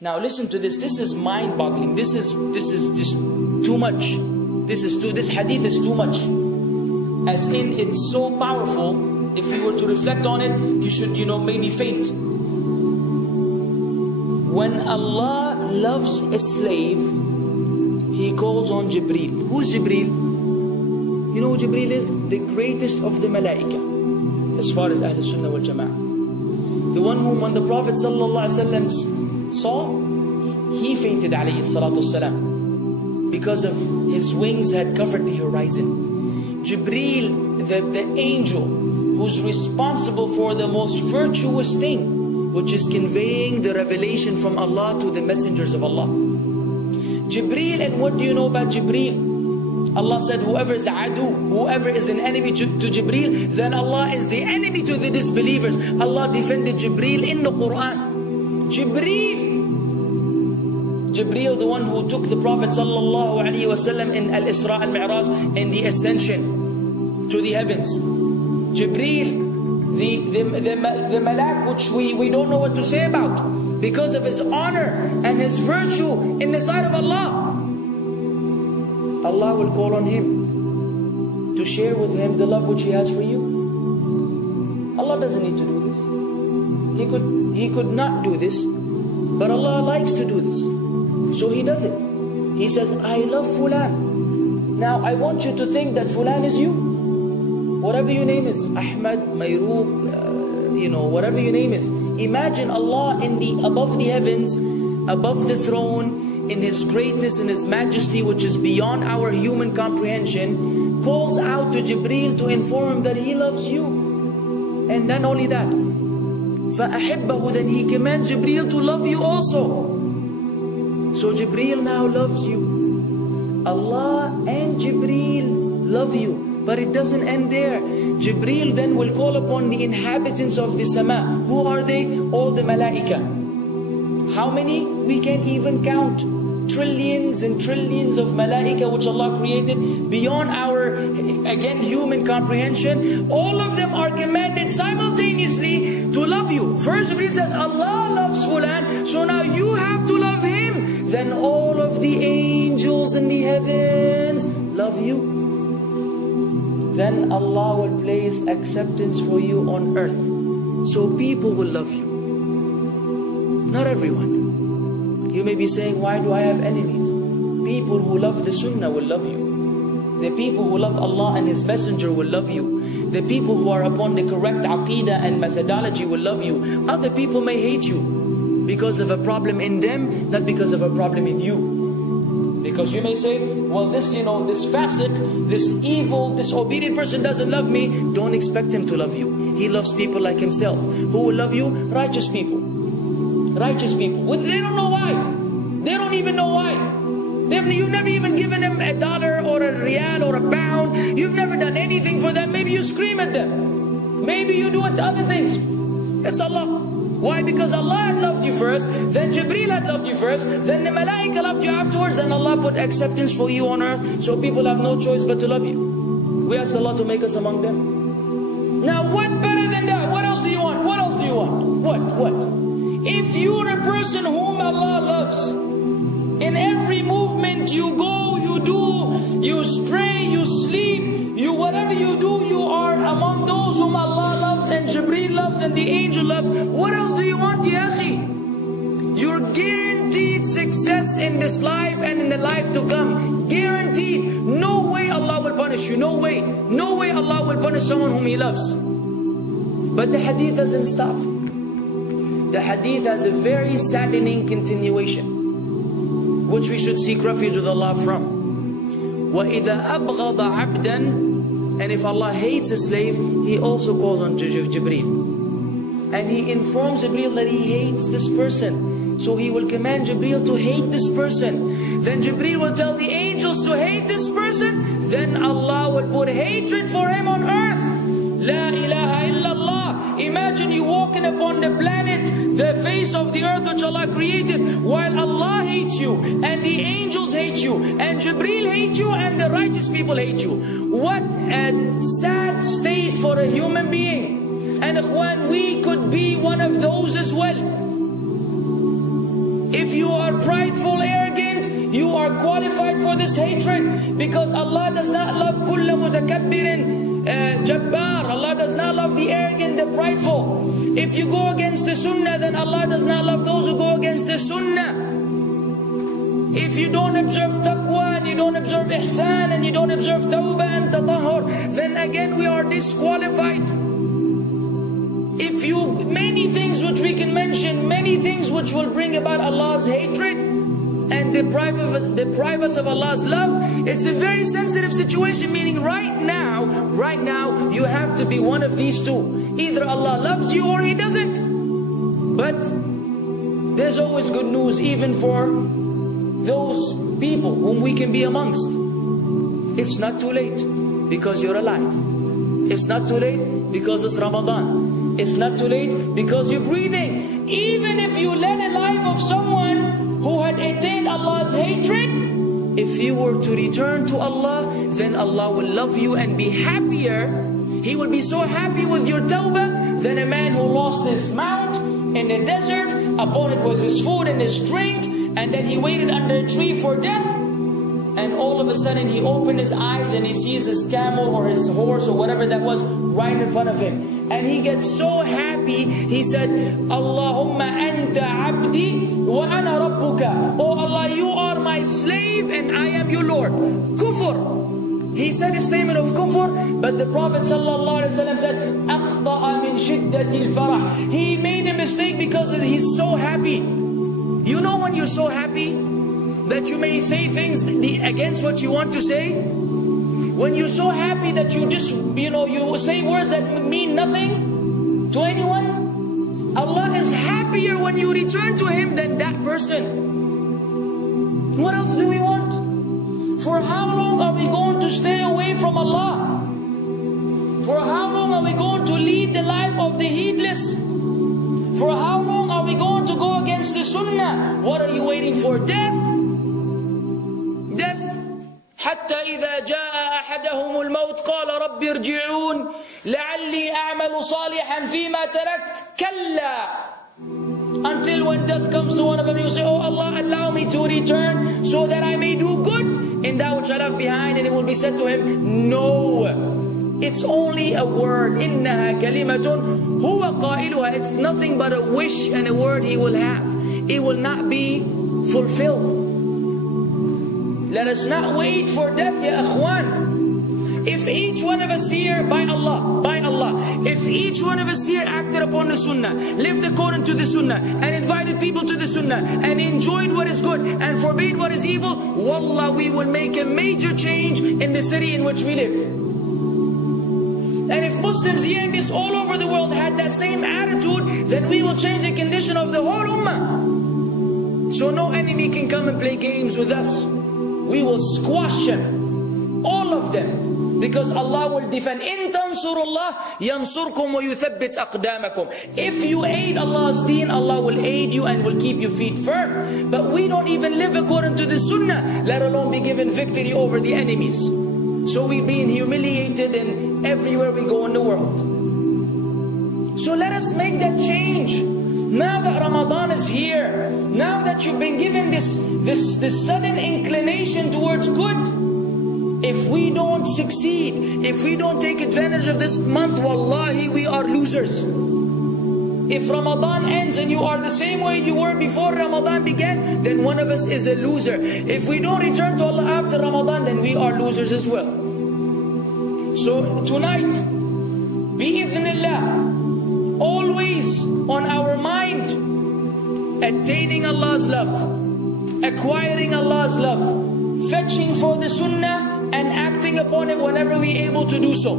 Now listen to this. This is mind-boggling. This is just too much. This hadith is too much. As in, it's so powerful. If you were to reflect on it, you should, maybe faint. When Allah loves a slave, He calls on Jibril. Who's Jibril? You know who Jibril is? The greatest of the malaika, as far as Ahl Sunnah wal Jama'ah. The one whom when the Prophet ﷺ saw, he fainted alayhi salatu wasalam, because of his wings had covered the horizon. Jibril, the angel who's responsible for the most virtuous thing, which is conveying the revelation from Allah to the messengers of Allah. Jibril, and what do you know about Jibril? Allah said, whoever is adu, whoever is an enemy to Jibril, then Allah is the enemy to the disbelievers. Allah defended Jibril in the Quran. Jibril, the one who took the Prophet sallallahu alaihi wasallam in Al-Isra al-Mi'raj, in the ascension to the heavens. Jibril, the malak, which we don't know what to say about, because of his honor and his virtue in the sight of Allah. Allah will call on him to share with him the love which He has for you. Allah doesn't need to do this. He could not do this, but Allah likes to do this, so He does it. He says, I love Fulan. Now I want you to think that Fulan is you. Whatever your name is, Ahmad, Mayroob, whatever your name is. Imagine Allah above the heavens, above the throne, in His greatness and His majesty, which is beyond our human comprehension, calls out to Jibril to inform him that He loves you. And not only that, فَأَحِبَّهُ, then He commands Jibril to love you also. So Jibril now loves you. Allah and Jibril love you. But it doesn't end there. Jibril then will call upon the inhabitants of the sama. Who are they? All the malaika. How many? We can't even count. Trillions and trillions of malaika which Allah created beyond our, again, human comprehension. All of them are commanded simultaneously to love you. First Jibril says, Allah loves Fulan, so now you have to love him. Then all of the angels in the heavens love you. Then Allah will place acceptance for you on earth. So people will love you. Not everyone. You may be saying, why do I have enemies? People who love the Sunnah will love you. The people who love Allah and His Messenger will love you. The people who are upon the correct aqeedah and methodology will love you. Other people may hate you because of a problem in them, not because of a problem in you. Because you may say, well, this fasiq, this evil, disobedient person doesn't love me. Don't expect him to love you. He loves people like himself. Who will love you? Righteous people. Righteous people. They don't know why. They don't even know why. You've never even given them $1 or a rial or a pound. You've never done anything for them. Maybe you scream at them. Maybe you do other things. It's Allah. Why? Because Allah had loved you first, then Jibril had loved you first, then the malaika loved you afterwards, then Allah put acceptance for you on earth, so people have no choice but to love you. We ask Allah to make us among them. Now what better than that? What else do you want? What else do you want? What? If you're a person whom Allah loves, in every movement you go, you do, you stray, you sleep, whatever you do, you are among those whom Allah loves and Jibreel loves and the angel loves. What else do you want, ya akhi? You're guaranteed success in this life and in the life to come. Guaranteed. No way Allah will punish you. No way. No way Allah will punish someone whom He loves. But the hadith doesn't stop. The hadith has a very saddening continuation, which we should seek refuge with Allah from. وَإِذَا أَبْغَضَ عَبْدًا, and if Allah hates a slave, He also calls on Jibril. And He informs Jibril that He hates this person. So He will command Jibril to hate this person. Then Jibril will tell the angels to hate this person. Then Allah will put hatred for him on earth. La ilaha illallah. Imagine you walking upon the planet, the face of the earth which Allah created, while Allah hates you, and the angels hate you, and Jibreel hate you, and the righteous people hate you. What a sad state for a human being. And ikhwan, we could be one of those as well. If you are prideful, arrogant, you are qualified for this hatred, because Allah does not love kulla mutakabbirin jabbar. Allah does not love the arrogant, the prideful. If you go against the sunnah, then Allah does not love those who go against the sunnah. If you don't observe taqwa, and you don't observe ihsan, and you don't observe tawbah and tatahur, then again we are disqualified. If you, many things which we can mention, many things which will bring about Allah's hatred and deprive us of Allah's love. It's a very sensitive situation, meaning right now, you have to be one of these two. Either Allah loves you or He doesn't. But there's always good news, even for those people whom we can be amongst. It's not too late because you're alive. It's not too late because it's Ramadan. It's not too late because you're breathing. Even if you led a life of someone who had attained Allah's hatred, if you were to return to Allah, then Allah will love you and be happier. He will be so happy with your tawbah than a man who lost his mount in the desert. Upon it was his food and his drink, and then he waited under a tree for death. And all of a sudden he opened his eyes and he sees his camel or his horse or whatever that was right in front of him. And he gets so happy, he said, Allahumma anta abdi wa ana rabbuka. Oh Allah, you are my slave and I am your Lord. Kufr. He said a statement of kufr, but the Prophet ﷺ said, أَخْطَأَ مِنْ شِدَّةِ الْفَرَحِ. He made a mistake because he's so happy. You know when you're so happy that you may say things against what you want to say? When you're so happy that you just, you say words that mean nothing to anyone, Allah is happier when you return to Him than that person. What else do we want? For how long are we going to stay away from Allah? For how long are we going to lead the life of the heedless? For how long are we going to go against the sunnah? What are you waiting for? Death? Death. حتى إذا جاء أحدهم الموت قال رب ارجعون لعلي أعمل صالحا فيما تركت كلا. Until when death comes to one of them, you say, oh Allah, allow me to return so that I may do good in that which I left behind. And it will be said to him, no, it's only a word. إنها كلمة هو قائلها. It's nothing but a wish and a word he will have. It will not be fulfilled. Let us not wait for death, ya akhwan. If each one of us here, by Allah, if each one of us here acted upon the sunnah, lived according to the sunnah, and invited people to the sunnah, and enjoyed what is good, and forbade what is evil, wallah, we will make a major change in the city in which we live. And if Muslims hearing this all over the world had that same attitude, then we will change the condition of the whole ummah. So no enemy can come and play games with us. We will squash them, all of them, because Allah will defend. إِن تَنْصُرُ اللَّهِ يَنْصُرْكُمْ وَيُثَبِّتْ أَقْدَامَكُمْ. If you aid Allah's deen, Allah will aid you and will keep your feet firm. But we don't even live according to the sunnah, let alone be given victory over the enemies. So we're being humiliated in everywhere we go in the world. So let us make that change. Now that Ramadan is here, now that you've been given this sudden inclination towards good, if we don't succeed, if we don't take advantage of this month, wallahi, we are losers. If Ramadan ends and you are the same way you were before Ramadan began, then one of us is a loser. If we don't return to Allah after Ramadan, then we are losers as well. So tonight, bi'idhnillah, always on our mind, attaining Allah's love, acquiring Allah's love, fetching for the sunnah and acting upon it whenever we're able to do so.